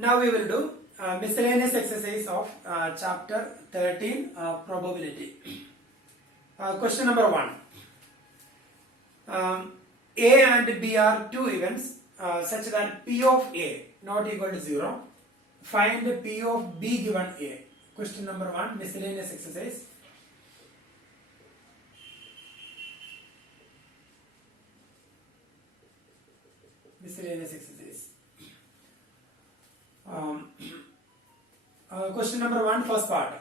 Now we will do miscellaneous exercise of chapter 13 probability. Question number 1. A and B are two events such that P of A not equal to 0. Find P of B given A. Question number 1, miscellaneous exercise. Miscellaneous exercise. Question number 1, first part.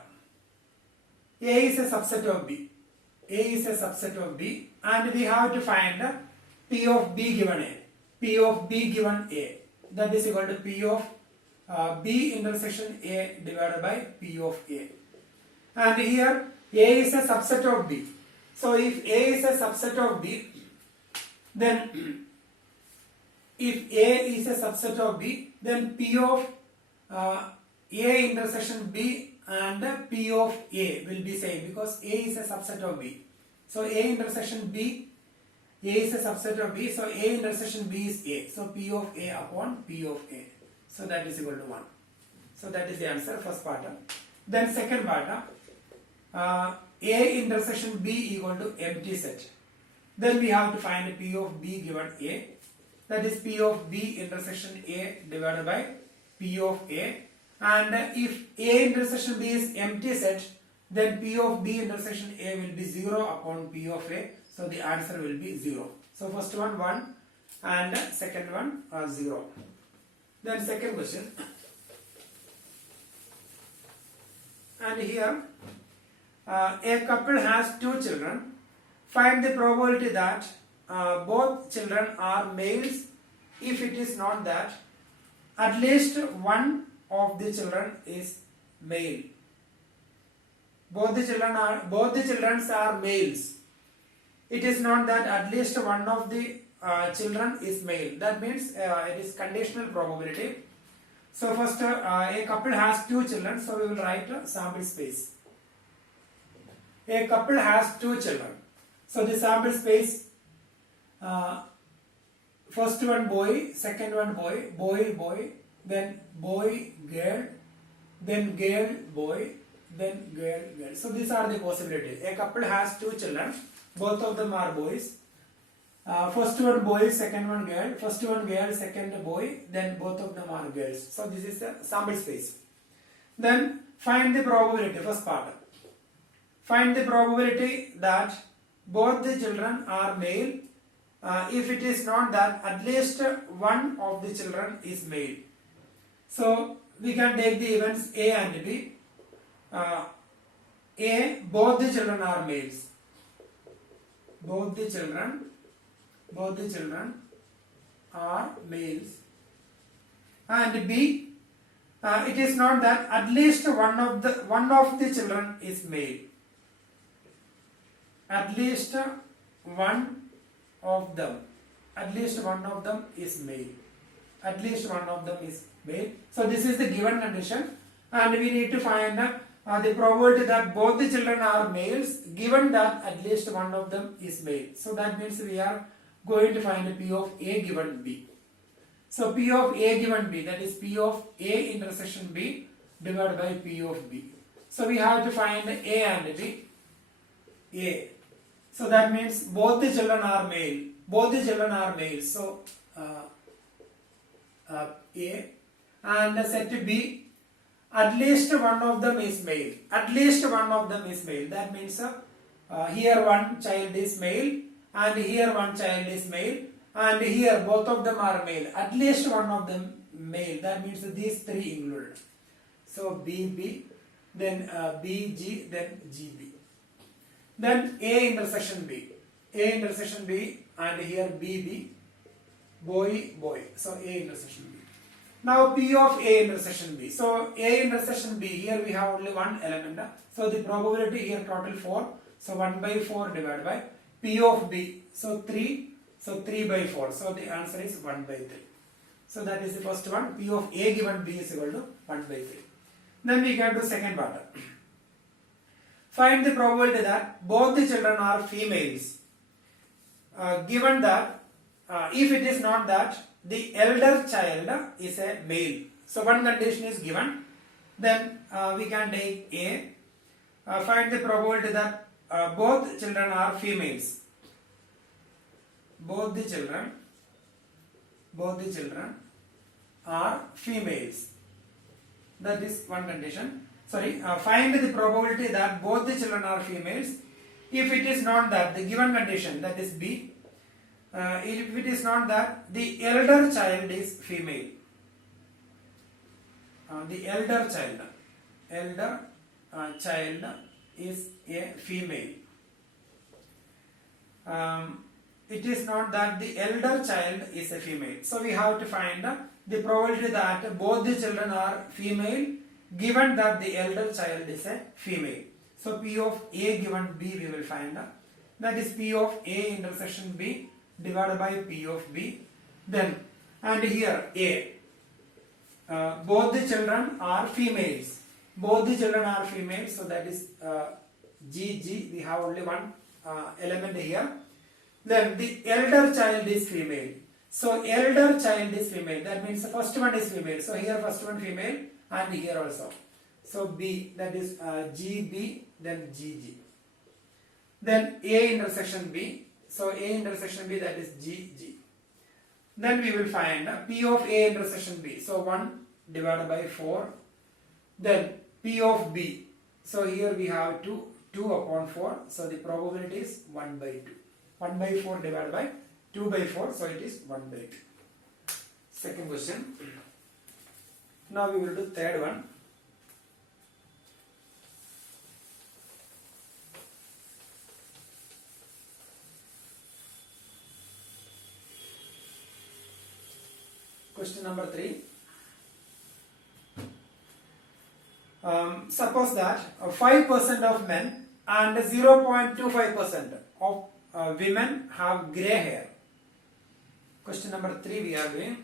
A is a subset of B. A is a subset of B, and we have to find P of B given A. P of B given A. That is equal to P of B intersection A divided by P of A. And here A is a subset of B. So if A is a subset of B, then if A is a subset of B, then P of A intersection B and P of A will be same because A is a subset of B. So A intersection B, A is a subset of B, so A intersection B is A. So P of A upon P of A. So that is equal to 1. So that is the answer, first part. Then second part, A intersection B equal to empty set. Then we have to find P of B given A. That is P of B intersection A divided by P of A. And if A intersection B is empty set, then P of B intersection A will be 0 upon P of A. So the answer will be 0. So first one 1 and second one 0. Then second question. And here a couple has two children. Find the probability that both children are males. If it is not that, at least one of the children is male. Both the children are males. It is not that at least one of the children is male. That means it is conditional probability. So first a couple has two children, so we will write sample space. A couple has two children. So the sample space, first one boy, second one boy, boy, then boy, girl, then girl, boy, then girl. So these are the possibilities. A couple has two children, both of them are boys. First one boy, second one girl, first one girl, second boy, then both of them are girls. So this is the sample space. Then find the probability, first part. Find the probability that both the children are male. If it is not that, at least one of the children is male. So we can take the events A and B. A, both the children are males. Both the children are males. And B, it is not that, at least one of the children is male. At least one of them is male. At least one of them is male. So this is the given condition, and we need to find the probability that both the children are males given that at least one of them is male. So that means we are going to find P of A given B. So P of A given B, that is P of A intersection B divided by P of B. So we have to find A and B. A. So that means both the children are male. Both the children are male. So A, and set B, at least one of them is male. At least one of them is male. That means here one child is male, and here one child is male, and here both of them are male. At least one of them male. That means these three included. So BB, then BG, then GB. Then A intersection B. A intersection B, and here BB, boy. So A intersection B. Now P of A intersection B. So A intersection B, here we have only one element. So the probability here total 4. So 1 by 4 divided by P of B. So 3. So 3 by 4. So the answer is 1 by 3. So that is the first one. P of A given B is equal to 1 by 3. Then we get to second part. Find the probability that both the children are females. Given that if it is not that, the elder child is a male. So one condition is given. Then we can take A. Find the probability that both children are females. Both the children are females. That is one condition. Find the probability that both the children are females. If it is not that, the given condition, that is B. If it is not that, the elder child is female. The elder child is a female. It is not that the elder child is a female. So we have to find the probability that both the children are female, given that the elder child is a female. So P of A given B we will find. That is P of A intersection B divided by P of B. Then, and here A. Both the children are females. Both the children are females. So that is G. We have only one element here. Then the elder child is female. So elder child is female. That means the first one is female. So here first one female and here also. So B, that is GB, then GG. Then A intersection B. So A intersection B, that is GG. Then we will find P of A intersection B. So 1 divided by 4. Then P of B. So here we have 2 upon 4. So the probability is 1 by 2. 1 by 4 divided by 2 by 4. So it is 1 by 2. Second question. Now we will do third one. Question number 3. Suppose that 5% of men and 0.25% of women have grey hair. Question number 3 we are doing.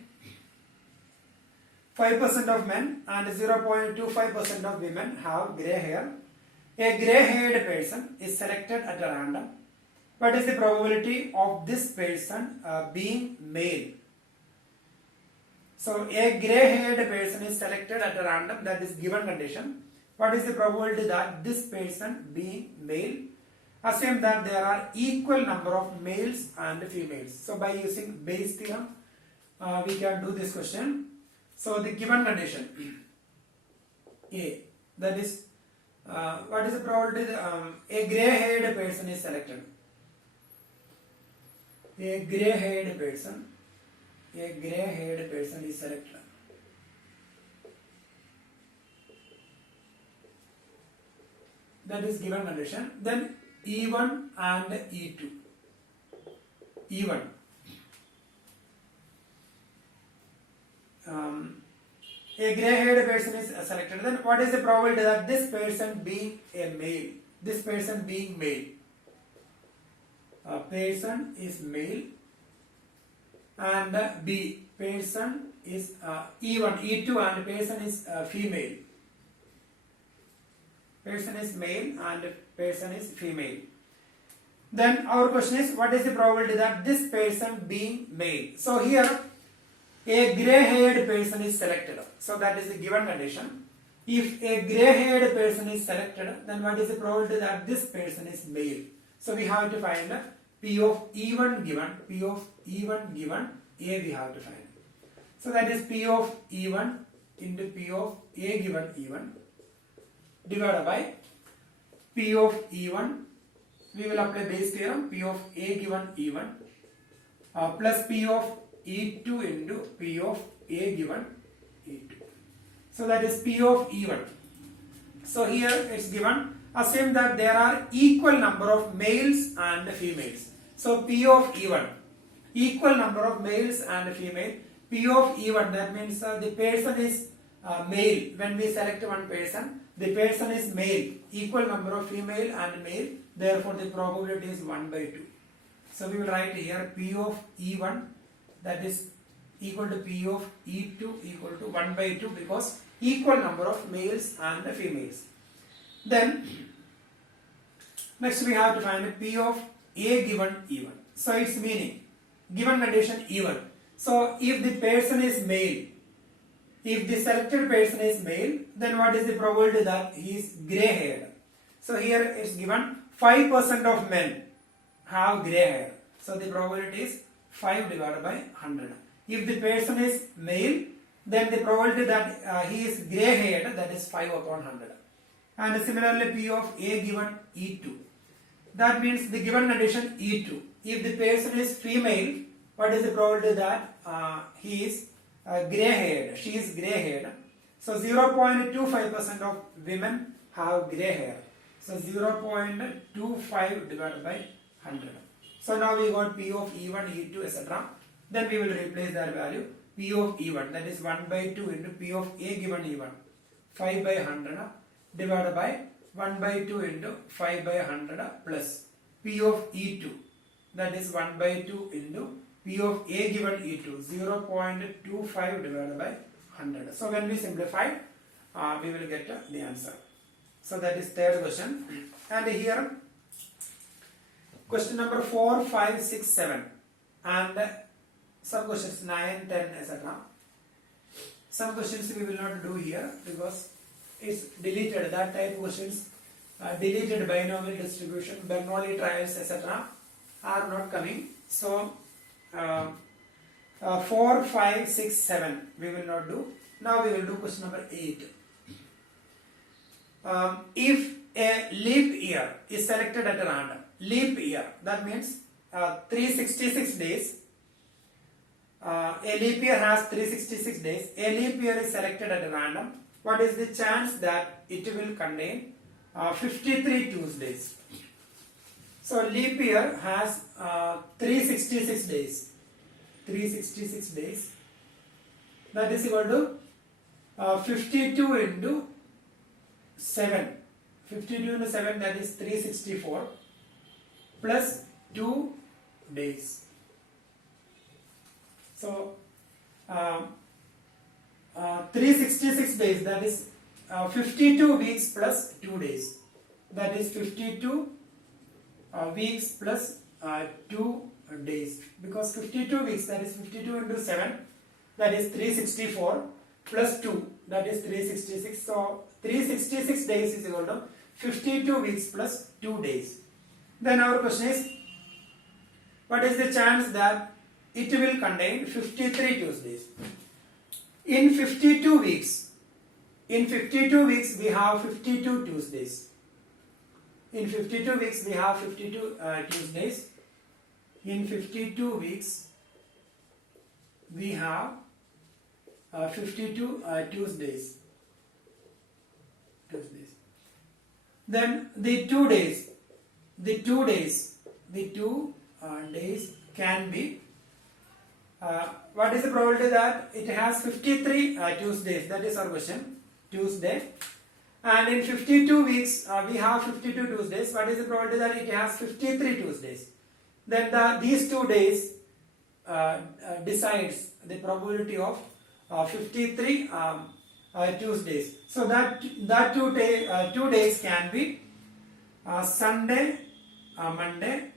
5% of men and 0.25% of women have grey hair. A grey-haired person is selected at random. What is the probability of this person being male? So a grey-haired person is selected at random, that is given condition. What is the probability that this person being male? Assume that there are equal number of males and females. So by using Bayes' theorem, we can do this question. So the given condition A, that is what is the probability that, a grey-haired person is selected. A grey-haired person is selected. That is given condition. Then E1 and E2. E1. A grey-haired person is selected. Then what is the probability that this person being a male? This person being male. A person is male. And B, person is E1, E2 and person is female. Person is male and person is female. Then our question is, what is the probability that this person being male? So here a grey-haired person is selected. So that is the given condition. If a grey-haired person is selected, then what is the probability that this person is male? So we have to find P of E1 given, P of E1 given, A we have to find. So that is P of E1 into P of A given E1 divided by P of E1. We will apply Bayes' theorem, P of A given E1 plus P of E2 into P of A given E2. So that is P of E1. So here it's given, assume that there are equal number of males and females. So P of E1, equal number of males and female. P of E1, that means the person is male. When we select one person, the person is male, equal number of female and male, therefore the probability is 1 by 2. So we will write here P of E1, that is equal to P of E2 equal to 1 by 2 because equal number of males and females. Then next we have to find P of A given E1. So its meaning, given condition E1. So if the person is male, If the selected person is male, then what is the probability that he is grey haired? So here it's given 5% of men have grey hair. So the probability is 5 divided by 100. If the person is male, then the probability that he is grey haired, that is 5 upon 100. And similarly P of A given E2. That means the given condition E2. If the person is female, what is the probability that he is grey haired, she is grey haired? So 0.25% of women have grey hair. So 0.25 divided by 100. So now we got P of E1, E2, etc. Then we will replace that value. P of E1, that is 1 by 2 into P of A given E1, 5 by 100 divided by 1 by 2 into 5 by 100 plus P of E2, that is 1 by 2 into P of A given E2, 0.25 divided by 100. So when we simplify, we will get the answer. So that is third question. And here, question number 4, 5, 6, 7 and some questions 9, 10, etc. Some questions we will not do here because it's deleted. That type of questions, deleted binomial distribution, Bernoulli trials, etc. are not coming. So 4, 5, 6, 7 we will not do. Now we will do question number 8. If a leap year is selected at random, leap year, that means 366 days. A leap year has 366 days. A leap year is selected at random. What is the chance that it will contain 53 Tuesdays? So leap year has 366 days. 366 days. That is equal to 52 into 7. 52 into 7, that is 364 plus 2 days. So 366 days, that is 52 weeks plus 2 days. That is 52 weeks plus 2 days. Because 52 weeks, that is 52 into 7, that is 364 plus 2, that is 366. So 366 days is equal to 52 weeks plus 2 days. Then our question is, what is the chance that it will contain 53 Tuesdays? In 52 weeks, we have 52 Tuesdays. In 52 weeks we have 52 Tuesdays. In 52 weeks we have 52 Tuesdays. Then the 2 days can be, what is the probability that it has 53 Tuesdays? That is our question. Tuesday. And in 52 weeks we have 52 Tuesdays. What is the probability that it has 53 Tuesdays? Then these 2 days decides the probability of 53 Tuesdays. So that 2 days can be Sunday, Monday.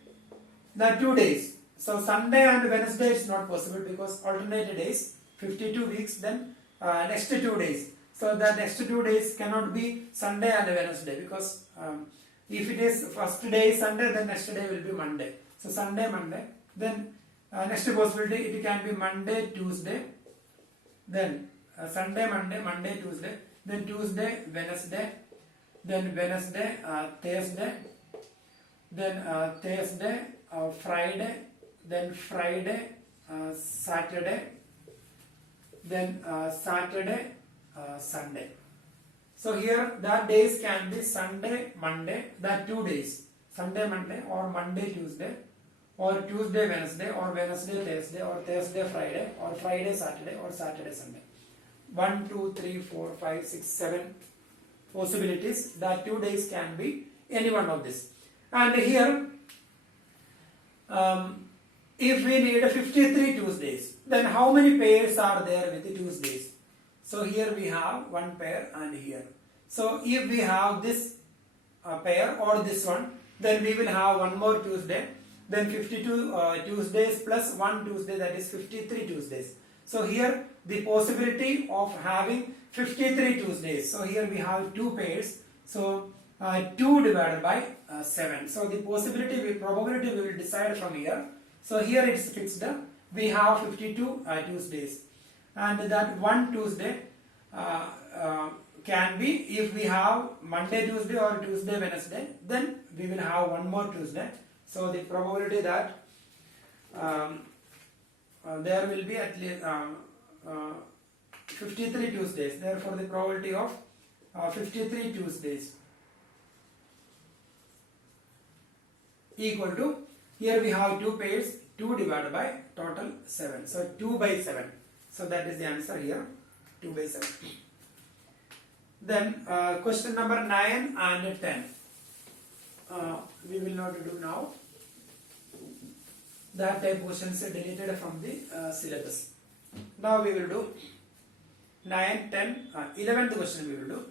The 2 days. So Sunday and Wednesday is not possible because alternate days, 52 weeks, then next 2 days. So the next 2 days cannot be Sunday and Wednesday because if it is first day is Sunday, then next day will be Monday. So Sunday, Monday, then next possibility it can be Monday, Tuesday, then Sunday, Monday, Monday, Tuesday, then Tuesday, Wednesday, then Wednesday, Thursday, then Thursday, Friday, then Friday, Saturday, then Saturday, Sunday. So here that days can be Sunday, Monday, that 2 days, Sunday, Monday, or Monday, Tuesday, or Tuesday, Wednesday, or Wednesday, Thursday, or Thursday, Friday, or Friday, Saturday, or Saturday, Sunday. 1, 2, 3, 4, 5, 6, 7 possibilities. That 2 days can be any one of this. And here, if we need 53 Tuesdays, then how many pairs are there with the Tuesdays? So here we have one pair and here. So if we have this pair or this one, then we will have one more Tuesday, then 52 Tuesdays plus 1 Tuesday, that is 53 Tuesdays. So here the possibility of having 53 Tuesdays. So here we have two pairs. So 2 divided by 7. So the probability we will decide from here. So here it's fixed. We have 52 Tuesdays, and that one Tuesday can be, if we have Monday, Tuesday or Tuesday, Wednesday, then we will have one more Tuesday. So the probability that there will be at least 53 Tuesdays. Therefore, the probability of 53 Tuesdays equal to, here we have two pairs, 2 divided by total 7. So 2 by 7. So that is the answer here, 2 by 7. Then question number 9 and 10. We will not do now. That type questions are deleted from the syllabus. Now we will do 9, 10, 11th question we will do.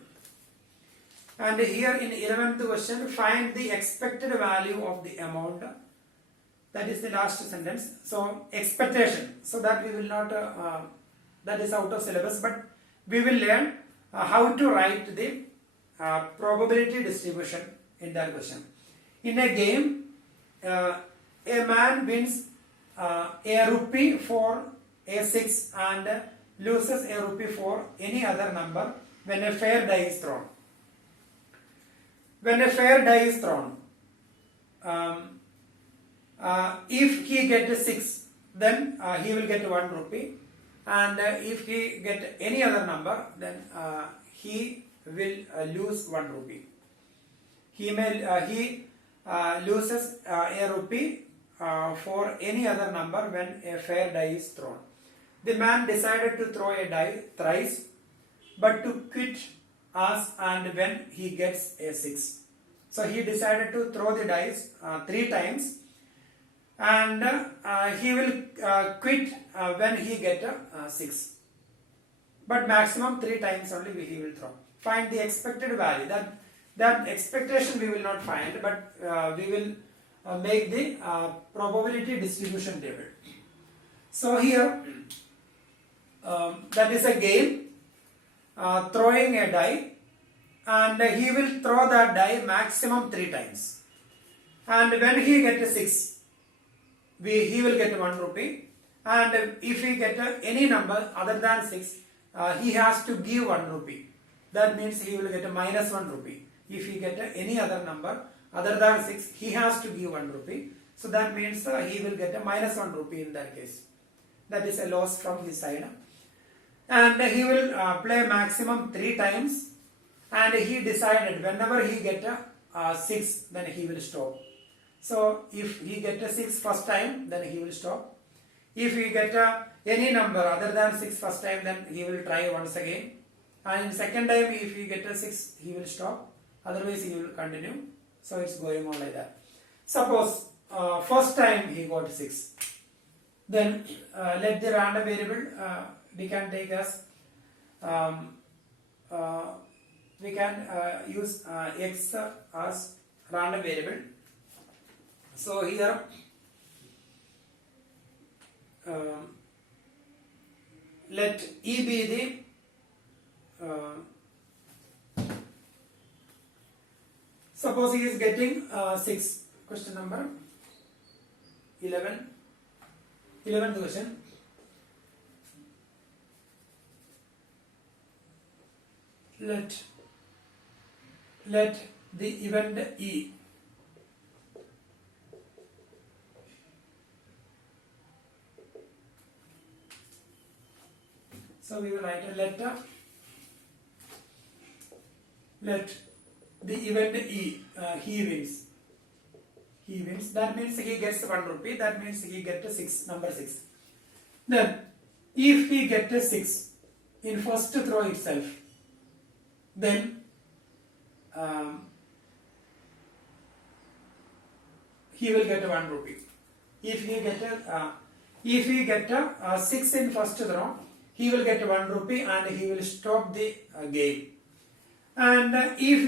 And here in 11th question, find the expected value of the amount. That is the last sentence. So expectation. So that we will not, that is out of syllabus, but we will learn how to write the probability distribution in that question. In a game, a man wins a rupee for a 6 and loses a rupee for any other number when a fair die is thrown. When a fair die is thrown, if he gets 6, then he will get 1 rupee, and if he get any other number, then he will lose 1 rupee. He loses a rupee for any other number when a fair die is thrown. The man decided to throw a die thrice, but to quit as and when he gets a 6. So he decided to throw the dice 3 times, and he will quit when he gets a 6. But maximum 3 times only he will throw. Find the expected value. That expectation we will not find, but we will make the probability distribution table. So here that is a game, throwing a die, and he will throw that die maximum 3 times. And when he gets a 6, he will get 1 rupee. And if he gets any number other than 6, he has to give 1 rupee. That means he will get a minus 1 rupee. If he gets any other number other than 6, he has to give 1 rupee. So that means he will get a minus 1 rupee in that case. That is a loss from his side. And he will play maximum 3 times. And he decided whenever he gets a 6, then he will stop. So if he gets a 6 first time, then he will stop. If he gets any number other than 6 first time, then he will try once again. And second time, if he gets a 6, he will stop. Otherwise, he will continue. So it's going on like that. Suppose first time he got 6. Then let the random variable we can take as we can use x as random variable. So here let E be the suppose he is getting 6. Question number 11. 11th question. Let the event E so we will write a letter. Let the event E, he wins. He wins. That means he gets 1 rupee. That means he gets 6, number 6. Then, if he gets a 6 in first throw itself, then he will get 1 rupee. If he get a 6 in first throw, he will get 1 rupee and he will stop the game. And if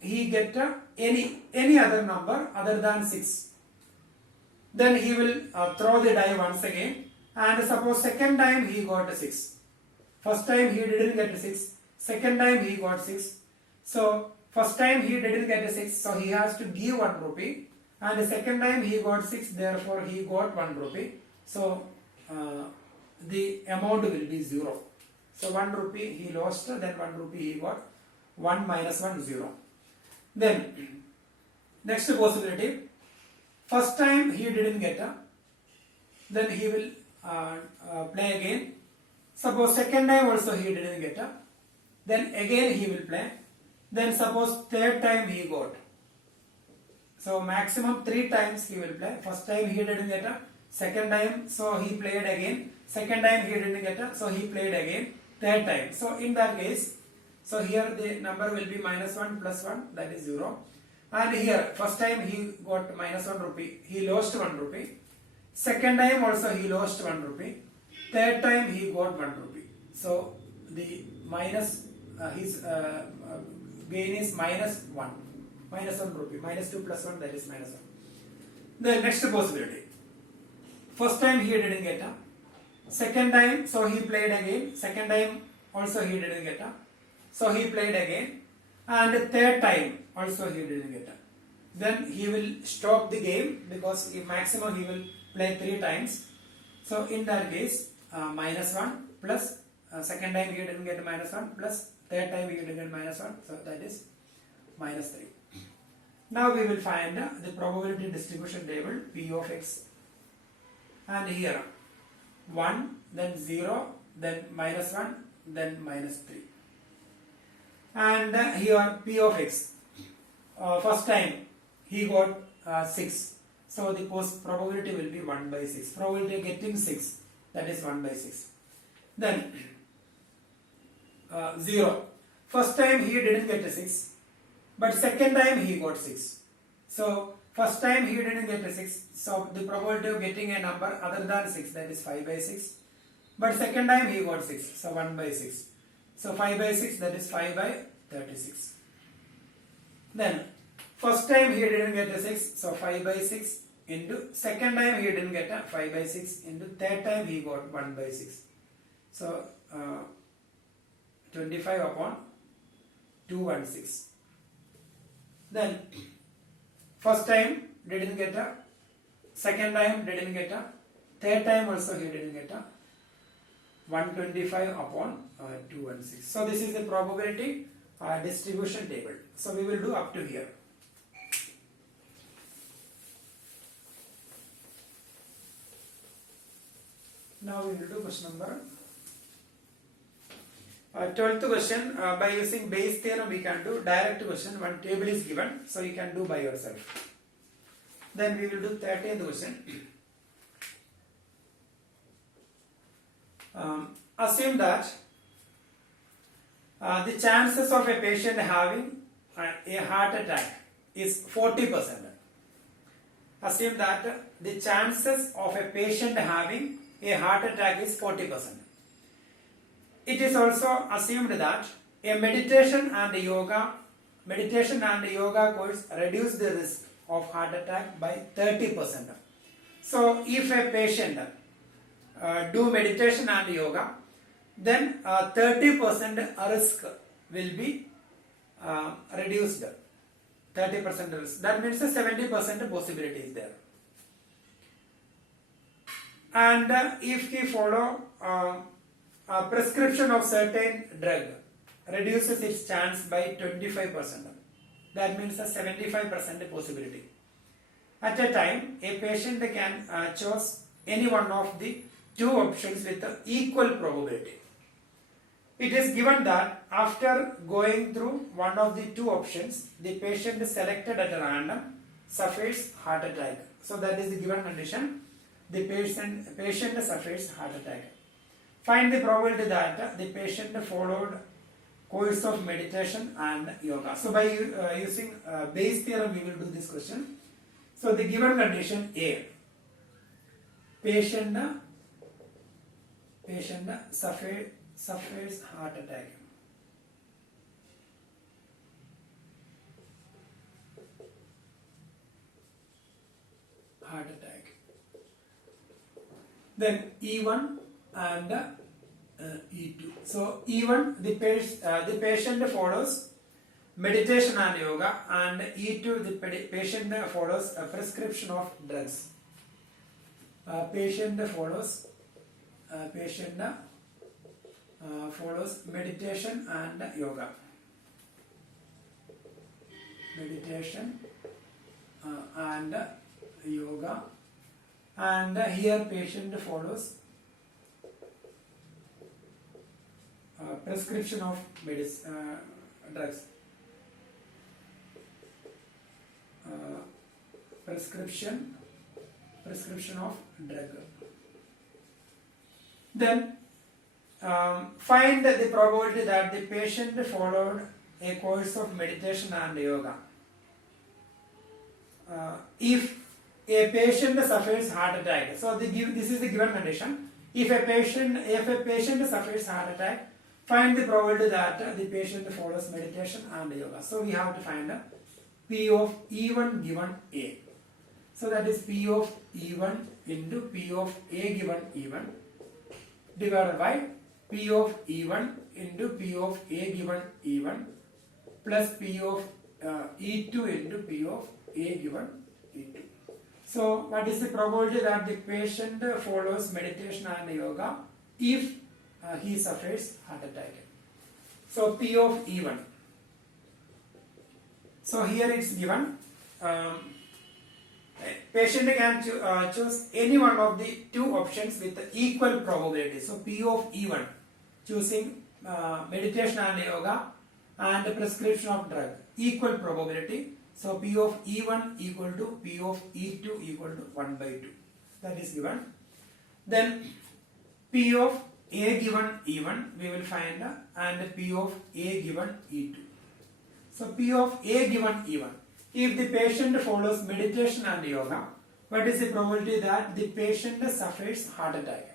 he get any other number other than 6, then he will throw the die once again, And suppose second time he got 6. First time he didn't get 6. Second time he got 6. So first time he didn't get 6, so he has to give 1 rupee. And second time he got 6, therefore he got 1 rupee. So the amount will be 0. So 1 rupee he lost, then 1 rupee he got. 1 minus 1, 0. Then next possibility, first time he didn't get, then he will play again. Suppose second time also he didn't get, then again he will play. Then suppose third time he got. So maximum 3 times he will play. First time he didn't get, second time so he played again. Second time he didn't get, so he played again. Third time. So in that case, so here the number will be minus 1 plus 1, that is 0. And here first time he got minus 1 rupee, he lost 1 rupee. Second time also he lost 1 rupee. Third time he got 1 rupee. So the minus his gain is minus 1. Minus 1 rupee. Minus 2 plus 1, that is minus 1. The next possibility. First time he didn't get. Second time, so he played again. Second time also he didn't get. So he played again. And third time also he didn't get. Then he will stop the game because if maximum he will play 3 times. So in that case, minus 1 plus second time he didn't get minus 1 plus third time he didn't get minus 1. So that is minus 3. Now we will find the probability distribution table P of x. And here 1, then 0, then minus 1, then minus 3. And here P of x. First time he got 6. So the probability will be 1 by 6. Probability of getting 6, that is 1 by 6. Then 0. First time he didn't get a 6, but second time he got 6. So first time he didn't get a 6, so the probability of getting a number other than 6, that is 5 by 6. But second time he got 6, so 1 by 6. So 5 by 6, that is 5 by 36. Then first time he didn't get a 6, so 5 by 6 into second time he didn't get a 5 by 6 into third time he got 1 by 6. So 25 upon 216. Then first time didn't get a, second time didn't get a, third time also he didn't get a, 125 upon 216. So this is the probability distribution table. So we will do up to here. Now we will do question number 12th question. By using Bayes theorem we can do direct question. One table is given, so you can do by yourself. Then we will do 13th question. Assume that the chances of a patient having a heart attack is 40%. Assume that the chances of a patient having a heart attack is 40%. It is also assumed that a meditation and yoga course reduce the risk of heart attack by 30%. So if a patient do meditation and yoga, then 30% risk will be reduced. 30% risk. That means a 70% possibility is there. And if he follow a prescription of certain drug, reduces its chance by 25%. That means a 75% possibility. At a time, a patient can choose any one of the 2 options with equal probability. It is given that after going through one of the 2 options, the patient selected at random suffers heart attack. So that is the given condition. The patient suffers heart attack. Find the probability that the patient followed course of meditation and yoga. So by using Bayes theorem we will do this question. So the given condition A, patient suffers heart attack. then E1 and E2. So E1, the patient follows meditation and yoga, and E2, the patient follows a prescription of drugs. Patient follows meditation and yoga. Meditation and yoga, and here patient follows prescription of drugs. Prescription of drug. Then find the probability that the patient followed a course of meditation and yoga. If a patient suffers heart attack, so this is the given condition. If a patient suffers heart attack, find the probability that the patient follows meditation and yoga. So we have to find P of E1 given A. So that is P of E1 into P of A given E1 divided by P of E1 into P of A given E1 plus P of E2 into P of A given E2. So what is the probability that the patient follows meditation and yoga if he suffers heart attack? So P of E1. So here it's given. Patient can choose any one of the two options with equal probability. So P of E1, choosing meditation and yoga and prescription of drug, equal probability. So P of E1 equal to P of E2 equal to 1 by 2. That is given. Then P of A given E1 we will find, and P of A given E2. So P of A given E1. If the patient follows meditation and yoga, what is the probability that the patient suffers heart attack?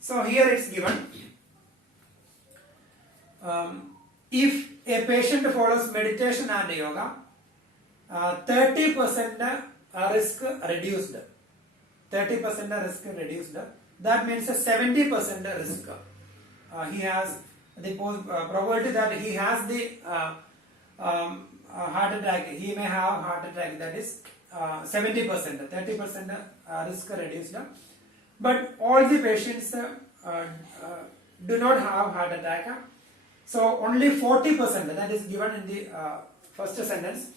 So here it's given. If a patient follows meditation and yoga, 30% risk reduced. 30% risk reduced. That means 70% risk. He has the probability that he has the heart attack. He may have heart attack. That is 70%. 30% risk reduced. But all the patients do not have heart attack. So only 40%. That is given in the first sentence.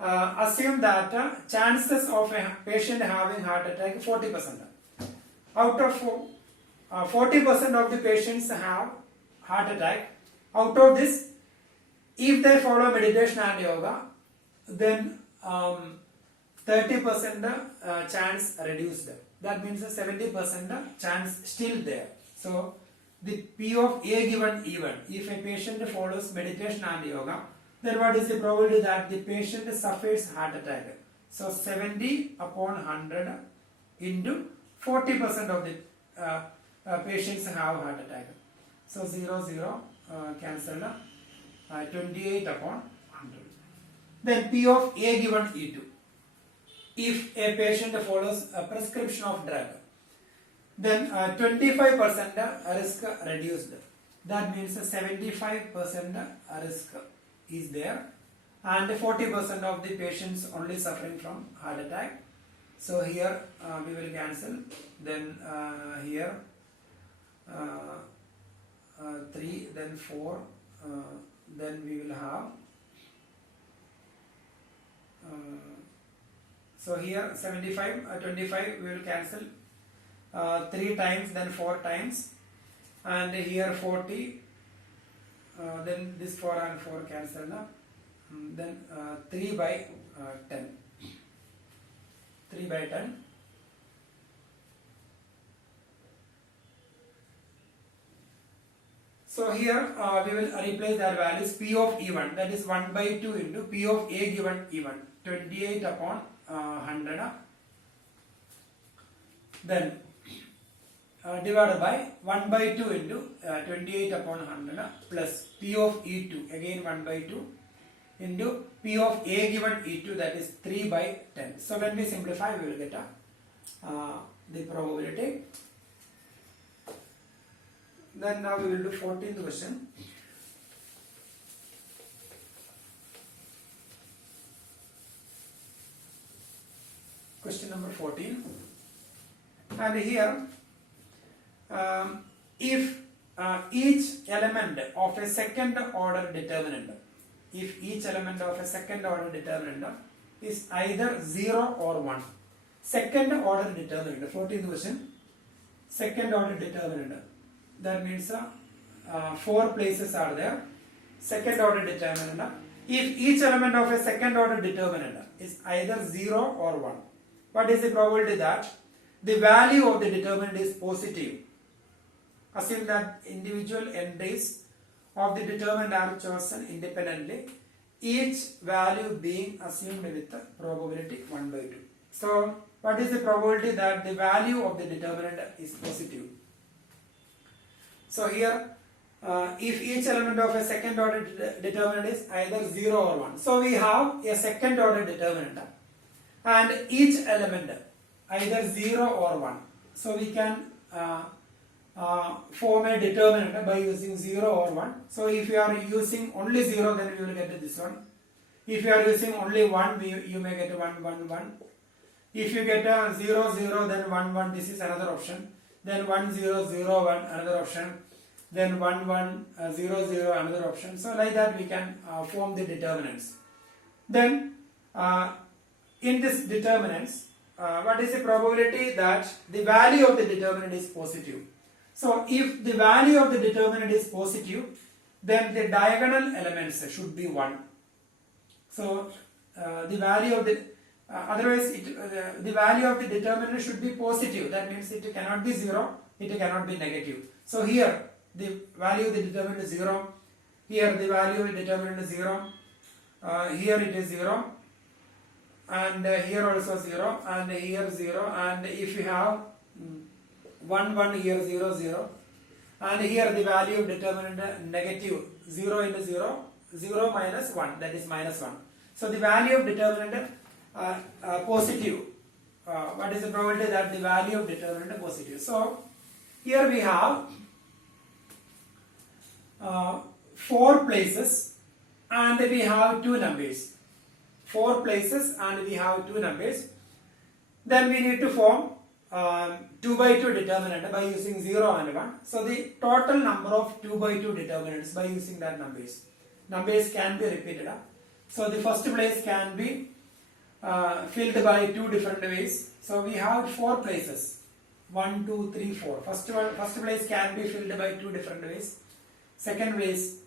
Assume that chances of a patient having heart attack 40%. Out of 40% of the patients have heart attack. Out of this, if they follow meditation and yoga, then 30% chance reduced. That means 70% chance still there. So the P of A given E1, if a patient follows meditation and yoga, then what is the probability that the patient suffers heart attack? So 70 upon 100 into 40% of the patients have heart attack. So 0, 0 cancelled. 28 upon 100. Then P of A given E2. If a patient follows a prescription of drug, then 25% risk reduced. That means 75% risk is there, and 40% of the patients only suffering from heart attack. So here we will cancel. Then here 3, then 4, then we will have so here 75, 25 we will cancel 3 times, then 4 times, and here 40, then this 4 and 4 cancel now. Then 3 by 10. 3 by 10. So here we will replace their values. P of E1, that is 1 by 2 into P of A given E1, 28 upon 100. Then divided by 1 by 2 into 28 upon 100 plus P of E2, again 1 by 2 into P of A given E2, that is 3 by 10. So when we simplify, we will get the probability. Then now we will do 14th question. Question number 14. And here, if each element of a second order determinant, if each element of a second order determinant is either 0 or 1, second order determinant, 14th question, second order determinant, that means 4 places are there, second order determinant. If each element of a second order determinant is either 0 or 1, what is the probability that the value of the determinant is positive? Assume that individual entries of the determinant are chosen independently, each value being assumed with the probability 1 by 2. So, what is the probability that the value of the determinant is positive? So here, if each element of a second order determinant is either 0 or 1. So we have a second order determinant and each element either 0 or 1. So we can form a determinant by using 0 or 1. So if you are using only 0, then you will get this one. If you are using only 1, you may get 1, 1, 1. If you get 0, 0, then 1, 1, this is another option. Then 1, 0, 0, 1, another option. Then 1, 1, 0, 0, another option. So like that we can form the determinants. Then in this determinants, what is the probability that the value of the determinant is positive? So if the value of the determinant is positive, then the diagonal elements should be 1. So the value of the otherwise the value of the determinant should be positive. That means it cannot be 0, it cannot be negative. So here the value of the determinant is 0, here the value of the determinant is 0, here it is 0, and here also 0, and here 0, and if you have 1, 1, here 0, 0, and here the value of determinant negative, 0 into 0, 0 minus 1, that is minus 1. So the value of determinant positive, what is the probability that the value of determinant is positive? So here we have 4 places and we have 2 numbers. 4 places and we have 2 numbers. Then we need to form 2 by 2 determinant by using 0 and 1. So the total number of 2 by 2 determinants by using that numbers. Numbers can be repeated. So the first place can be filled by 2 different ways. So we have 4 places. 1, 2, 3, 4. First place can be filled by 2 different ways. Second place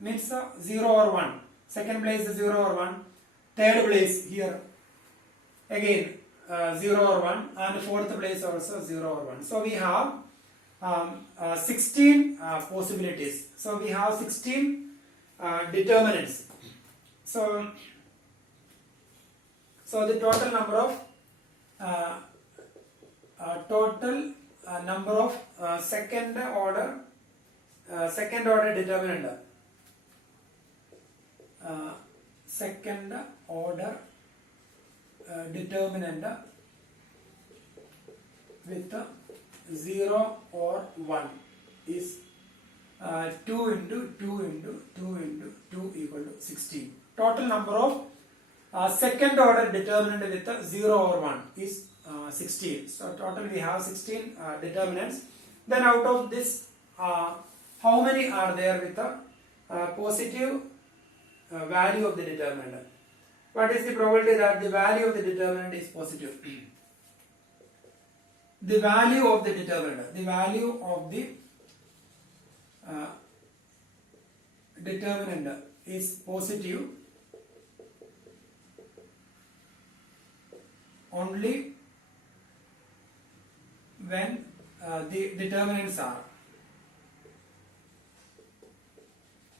means 0 or 1. Second place is 0 or 1. Third place here again 0 or 1, and fourth place also 0 or 1. So we have 16 possibilities. So we have 16 determinants. So the total number of second order determinant. Second order determinant with 0 or 1 is 2 into 2 into 2 into 2 equal to 16. Total number of second order determinant with 0 or 1 is 16. So total we have 16 determinants. Then out of this, how many are there with a positive value of the determinant? What is the probability that the value of the determinant is positive? The value of the determinant, the value of the determinant is positive only when the determinants are.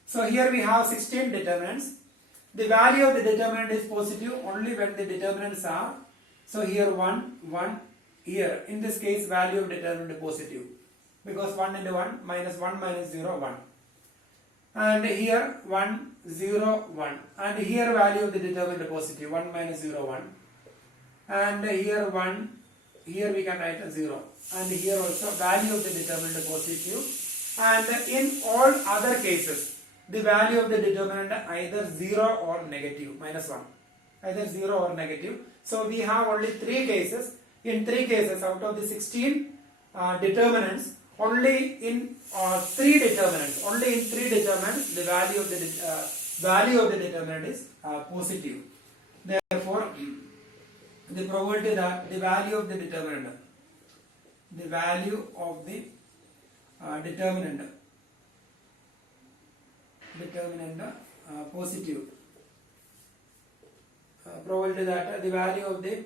So here we have 16 determinants. The value of the determinant is positive only when the determinants are. So here 1, 1, here in this case value of determinant is positive because 1 into 1 minus 1 minus 0, 1. And here 1, 0, 1. And here value of the determinant is positive, 1 minus 0, 1. And here 1, here we can write a 0. And here also value of the determinant is positive and in all other cases the value of the determinant either 0 or negative, minus 1, either 0 or negative. So we have only 3 cases. In 3 cases out of the 16 determinants, only in 3 determinants, the value of the determinant is positive. Therefore, the probability that the value of the determinant positive, probability that the value of the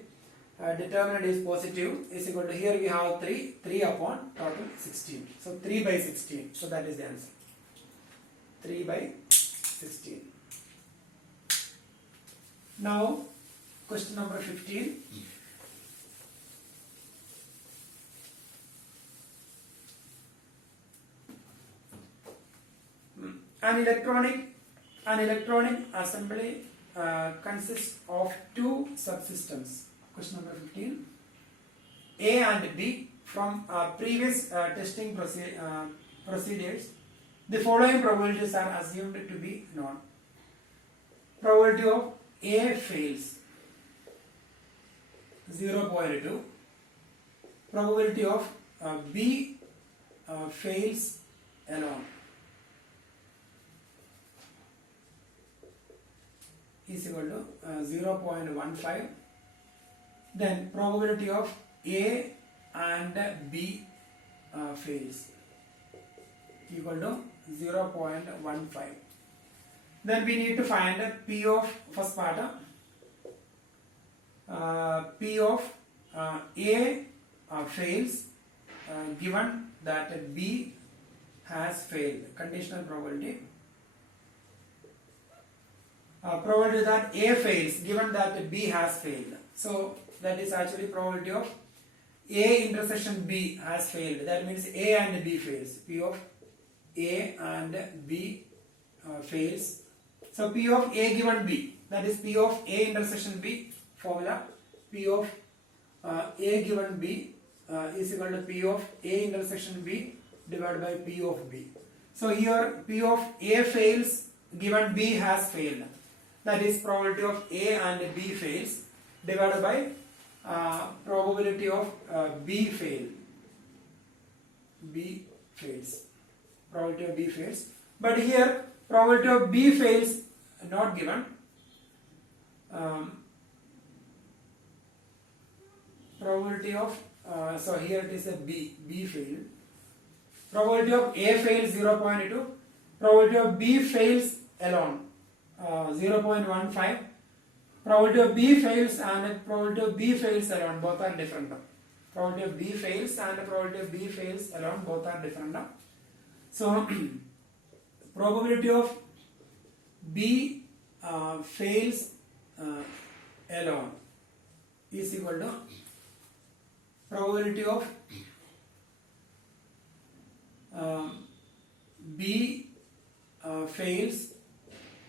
determinant is positive is equal to, here we have 3 upon total 16. So 3 by 16. So that is the answer. 3 by 16. Now, question number 15. An electronic assembly consists of 2 subsystems. Question number 15. A and B. From previous testing procedures, the following probabilities are assumed to be known. Probability of A fails, 0.2. Probability of B fails alone is equal to 0.15. Then probability of A and B fails equal to 0.15. Then we need to find P of, first part, P of A fails given that B has failed, conditional probability. Probability that A fails given that B has failed. So that is actually probability of A intersection B has failed. That means A and B fails. P of A and B fails. So P of A given B, that is P of A intersection B formula. P of A given B is equal to P of A intersection B divided by P of B. So here P of A fails given B has failed. That is probability of A and B fails divided by probability of B fails. Probability of B fails. But here probability of B fails not given. Probability of so here it is a B failed. Probability of A fails 0.2. Probability of B fails alone 0.15. Probability of B fails and probability of B fails alone, both are different. Probability of B fails and probability of B fails alone, both are different. So probability of B fails alone is equal to probability of B fails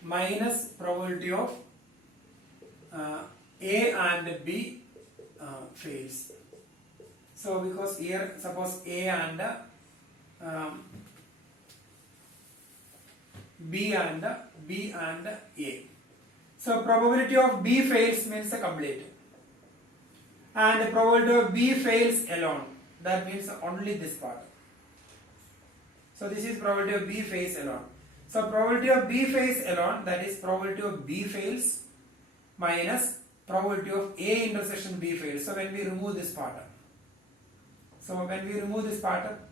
minus probability of A and B fails. So because here suppose A and B and A. So probability of B fails means a complete. And probability of B fails alone, that means only this part. So this is probability of B fails alone. So probability of B fails alone, that is probability of B fails minus probability of A intersection B fails. So when we remove this part,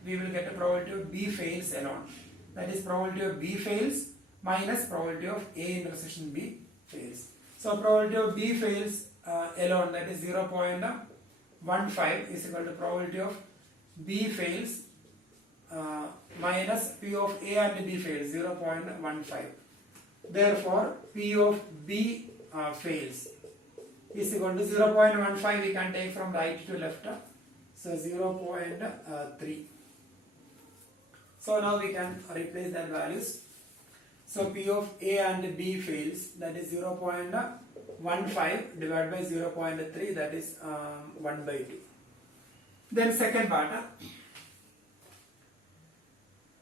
we will get a probability of B fails alone. That is probability of B fails minus probability of A intersection B fails. So probability of B fails alone, that is 0.15 is equal to probability of B fails minus P of A and B fails 0.15. Therefore P of B fails is equal to 0.15. We can take from right to left, so 0.3. So now we can replace that values. So P of A and B fails, that is 0.15 divided by 0.3, that is 1/2. Then second part,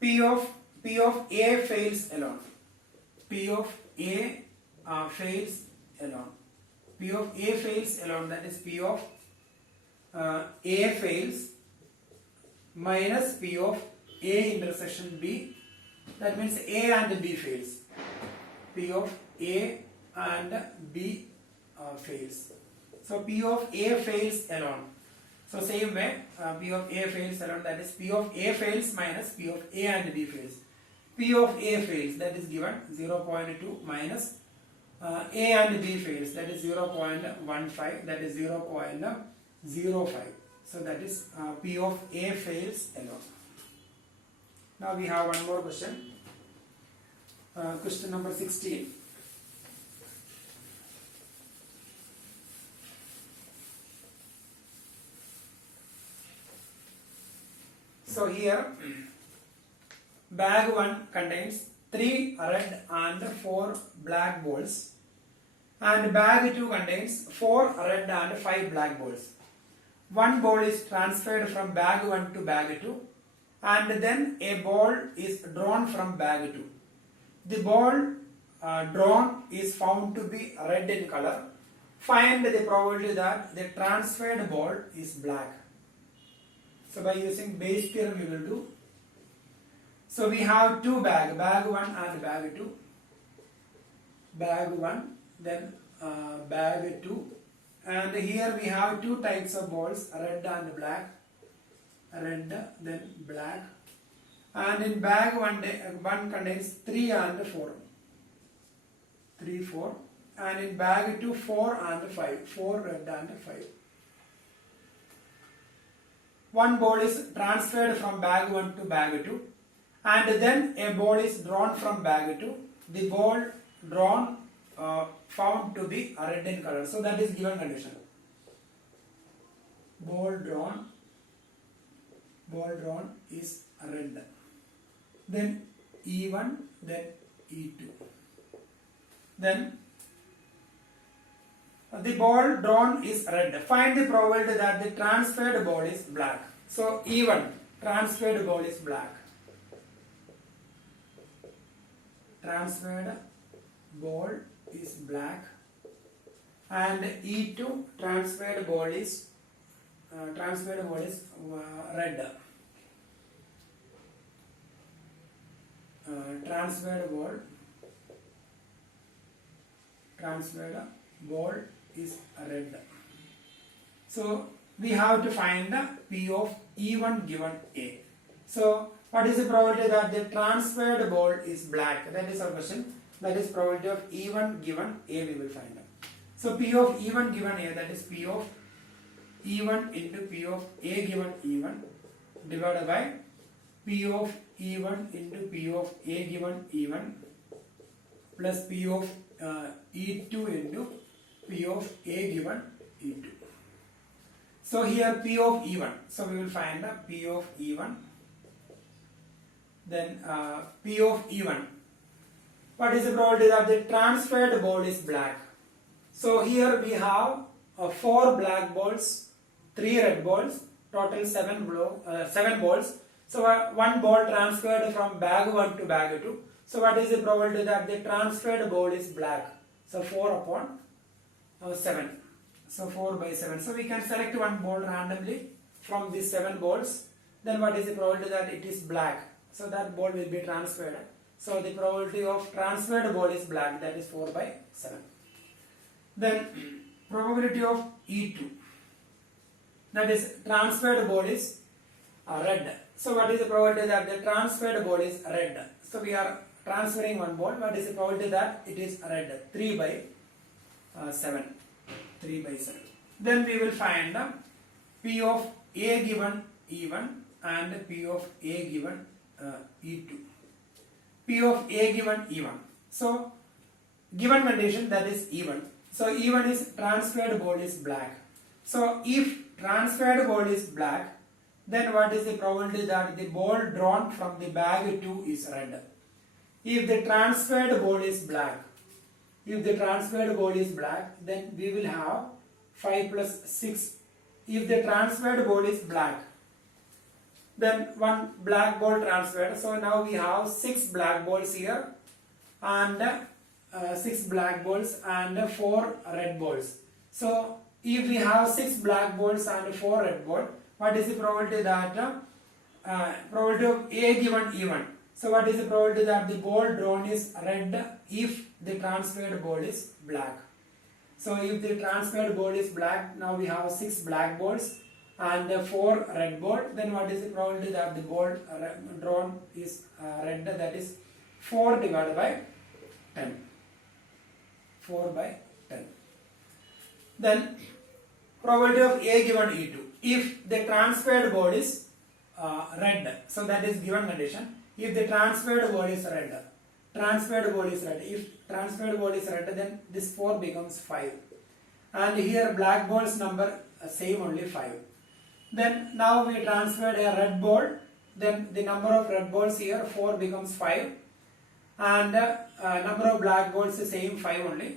P of A fails alone. P of A fails alone. P of A fails alone, that is P of A fails minus P of A intersection B, that means A and B fails. P of A and B fails. So P of A fails alone. So same way, P of A fails alone, that is P of A fails minus P of A and B fails. P of A fails, that is given 0.2 minus A and B fails, that is 0.15, that is 0.05. So that is P of A fails alone. Now we have one more question. Question number 16. So here bag 1 contains 3 red and 4 black balls, and bag 2 contains 4 red and 5 black balls. One ball is transferred from bag 1 to bag 2, and then a ball is drawn from bag 2. The ball drawn is found to be red in color. Find the probability that the transferred ball is black. So by using base theorem we will do. So we have two bag 1 and bag 2. Bag 1, then bag 2. And here we have two types of balls, red and black. Red, then black. And in bag 1 contains 3 and 4. 3, 4. And in bag 2, 4 and 5. 4 red and 5. One ball is transferred from bag 1 to bag 2, and then a ball is drawn from bag 2. The ball drawn found to be red in color. So that is given condition. Ball drawn is red. Then E1, then E2. Then the ball drawn is red. Find the probability that the transferred ball is black. So E1, transferred ball is black. Transferred ball is black. And E2, transferred ball is red. Transferred ball is red. So we have to find the P of E1 given A. So what is the probability that the transferred ball is black? That is our question. That is probability of E1 given A we will find out. So P of E1 given A, that is P of E1 into P of A given E1 divided by P of E1 into P of A given E1 plus P of E2 into P of A given E2. So here P of E1. So we will find the P of E1. Then P of E1. What is the probability that the transferred ball is black? So here we have 4 black balls, 3 red balls, total 7 balls. So one ball transferred from bag 1 to bag 2. So what is the probability that the transferred ball is black? So 4 upon 7. So 4 by 7. So we can select one ball randomly from these 7 balls. Then what is the probability that it is black? So that ball will be transferred. So the probability of transferred ball is black, that is 4 by 7. Then probability of E2. That is transferred ball is red. So what is the probability that the transferred ball is red? So we are transferring one ball. What is the probability that it is red? 3 by 7. 3 by 7. Then we will find the P of A given E1 and P of A given E2. P of A given E1. So given condition, that is E1. So E1 is transferred ball is black. So if transferred ball is black, then what is the probability that the ball drawn from the bag 2 is red? If the transferred ball is black, then we will have 5 plus 6. If the transferred ball is black, Then one black ball transferred. So now we have 6 black balls here and 6 black balls and 4 red balls. So if we have 6 black balls and 4 red balls, what is the probability that probability of A given even? So what is the probability that the ball drawn is red if the transferred ball is black? So if the transferred ball is black, now we have 6 black balls and 4 red ball, then what is the probability that the ball drawn is red? That is 4 divided by 10. 4 by 10. Then probability of A given E2. If the transferred ball is red, so that is given condition. If the transferred ball is red, if transferred ball is red, then this 4 becomes 5. And here black ball's number same only 5. Then now we transferred a red ball, then the number of red balls here 4 becomes 5 and number of black balls is same 5 only.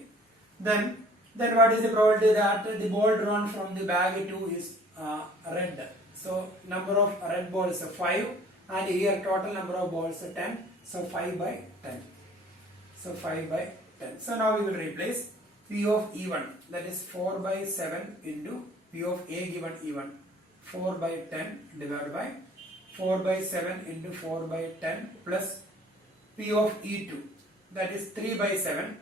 Then what is the probability that the ball drawn from the bag 2 is red? So number of red balls is 5 and here total number of balls is 10. So 5 by 10. So 5 by 10. So now we will replace P of E1, that is 4 by 7 into P of A given E1. 4 by 10 divided by 4 by 7 into 4 by 10 plus P of E2, that is 3 by 7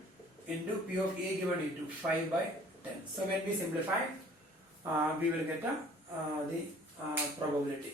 into P of A given E2, 5 by 10. So when we simplify, we will get the probability.